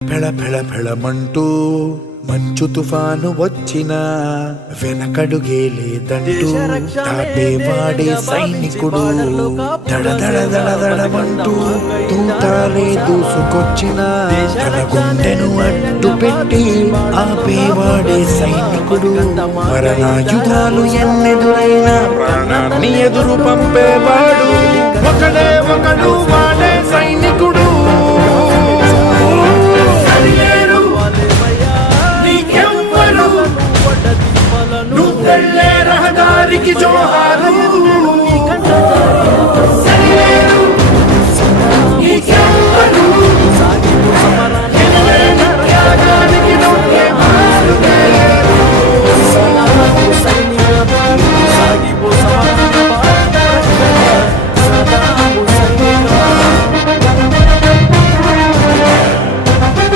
ఫెళ ఫెళ ఫెళమంటూ మంచు తుఫాను వచ్చినా వెనకడుగే లేదంటూ తాపేవాడే సైనికుడు. దడ దడ దడ దడమంటూ తూటాలే దూసుకొచ్చినా తన గుండెను అడ్డు పెట్టి ఆపేవాడే సైనికుడు. మరణాయుధాలు ఎన్నెదురైనా ప్రాణాన్ని ఎదురు పంపేవాడు ఒకడే ఒకడు వాడే సైనికుడు.